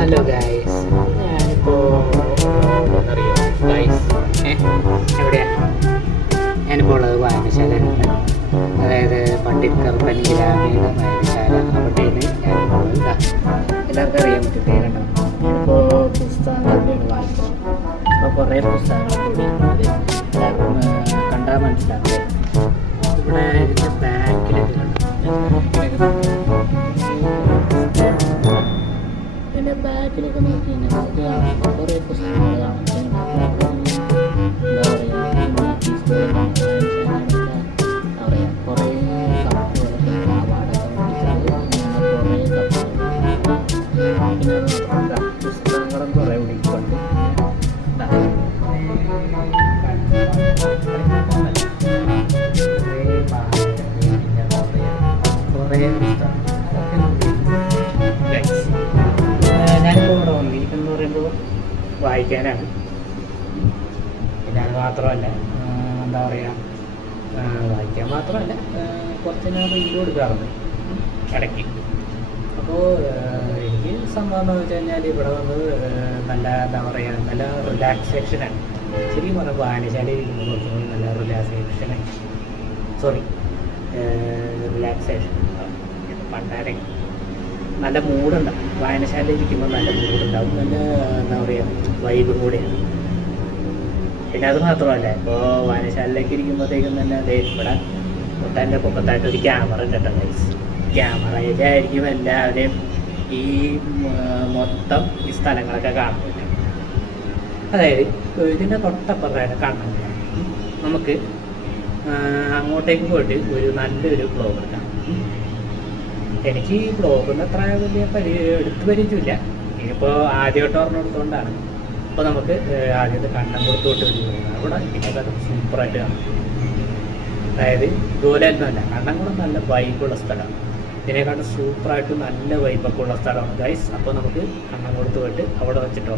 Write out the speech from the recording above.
Hello guys, ഞാനിപ്പോൾ അറിയോ guys എവിടെയാ? ഞാനിപ്പോൾ ഉള്ളത് വായനശാലയിലാണ്. അതായത് പണ്ഡിറ്റ് കർപ്പൻ ഗ്രാമീണ വായനശാല. അവിടെയാണ് ഞാനിപ്പോൾ ഉള്ളത്. എല്ലാവർക്കും അറിയാൻ പറ്റും, പേരുണ്ടോ? ഞാനിപ്പോൾ പുസ്തകങ്ങളൊക്കെയാണ് വായിച്ചത്. അപ്പോൾ കുറേ പുസ്തകങ്ങളൊക്കെ എല്ലാവർക്കും കണ്ടാൽ മനസ്സിലാക്കുക. ഇവിടെ ഇതിൻ്റെ ബാക്കിലൊക്കെ എൻ്റെ ബാക്കിലൊക്കെ നോക്കി കഴിഞ്ഞാൽ നമുക്ക് കാണാം കുറേ പുസ്തകങ്ങൾ കാണാം. എന്താ പറയുക, കുറേ കപ്പുകളൊക്കെ അവാർഡൊക്കെ മേടിച്ചത്, കുറേ കപ്പുകൾ. പിന്നെ പുസ്തകങ്ങളും കുറേ ഉടിക്കുണ്ട്. കുറേ ഞാനിപ്പോൾ ഇവിടെ വന്നിരിക്കുന്നത് പറയുമ്പോൾ വായിക്കാനാണ്. പിന്നെ അത് മാത്രമല്ല, എന്താ പറയുക, വായിക്കാൻ മാത്രമല്ല, കുറച്ച് ഞാൻ റീൽ കൊടുക്കാറുണ്ട് ഇടയ്ക്ക്. അപ്പോൾ എനിക്ക് സംഭവം എന്ന് വെച്ച് കഴിഞ്ഞാൽ ഇവിടെ വന്ന് നല്ല എന്താ പറയുക, നല്ല റിലാക്സേഷനാണ്. ശരിക്കും പറഞ്ഞാൽ വായനശാലയിൽ ഇരിക്കുമ്പോൾ കുറച്ചും കൂടി നല്ല റിലാക്സേഷനായി. റിലാക്സേഷൻ പണ്ടാരെ നല്ല മൂടുണ്ടാവും. വായനശാലയിൽ ഇരിക്കുമ്പോൾ നല്ല മൂടുണ്ടാവും, നല്ല എന്താ പറയുക വൈബും കൂടെയാണ്. പിന്നെ അത് മാത്രമല്ല, ഇപ്പോൾ വായനശാലയിലേക്ക് ഇരിക്കുമ്പോഴത്തേക്കും തന്നെ അതേ ഇവിടെ ഒട്ടൻ്റെ പൊക്കത്തായിട്ട് ഒരു ക്യാമറ കേട്ടോ ഗൈസ്. ക്യാമറയിലായിരിക്കും എല്ലാവരെയും ഈ മൊത്തം ഈ സ്ഥലങ്ങളൊക്കെ കാണാൻ പറ്റും. അതായത് ഇതിൻ്റെ തൊട്ടപ്പുറമായിട്ട് കാണാൻ നമുക്ക് അങ്ങോട്ടേക്ക് പോയിട്ട് ഒരു നല്ലൊരു ബ്ലോഗ് എടുക്കാം. എനിക്ക് ഈ ബ്ലോഗൊന്നും അത്ര വലിയ എടുത്ത് പരിചയമില്ല. ഇപ്പോൾ ആദ്യമായിട്ട് ഓർമ്മ അപ്പോൾ നമുക്ക് ആദ്യത്തെ കണ്ണം കൊടുത്തോട്ട് വരുന്നത് അവിടെ ഇതിനൊക്കെ സൂപ്പറായിട്ട് കാണാം. അതായത് ഇതുപോലെയൊന്നുമല്ല, കണ്ണംകുളം നല്ല വൈബുള്ള സ്ഥലമാണ്. ഇതിനെക്കാട്ടും സൂപ്പറായിട്ട് നല്ല വൈബൊക്കെ ഉള്ള സ്ഥലമാണ് ഗൈസ്. അപ്പോൾ നമുക്ക് കണ്ണംകുളത്ത് പോയിട്ട് അവിടെ വെച്ചിട്ട്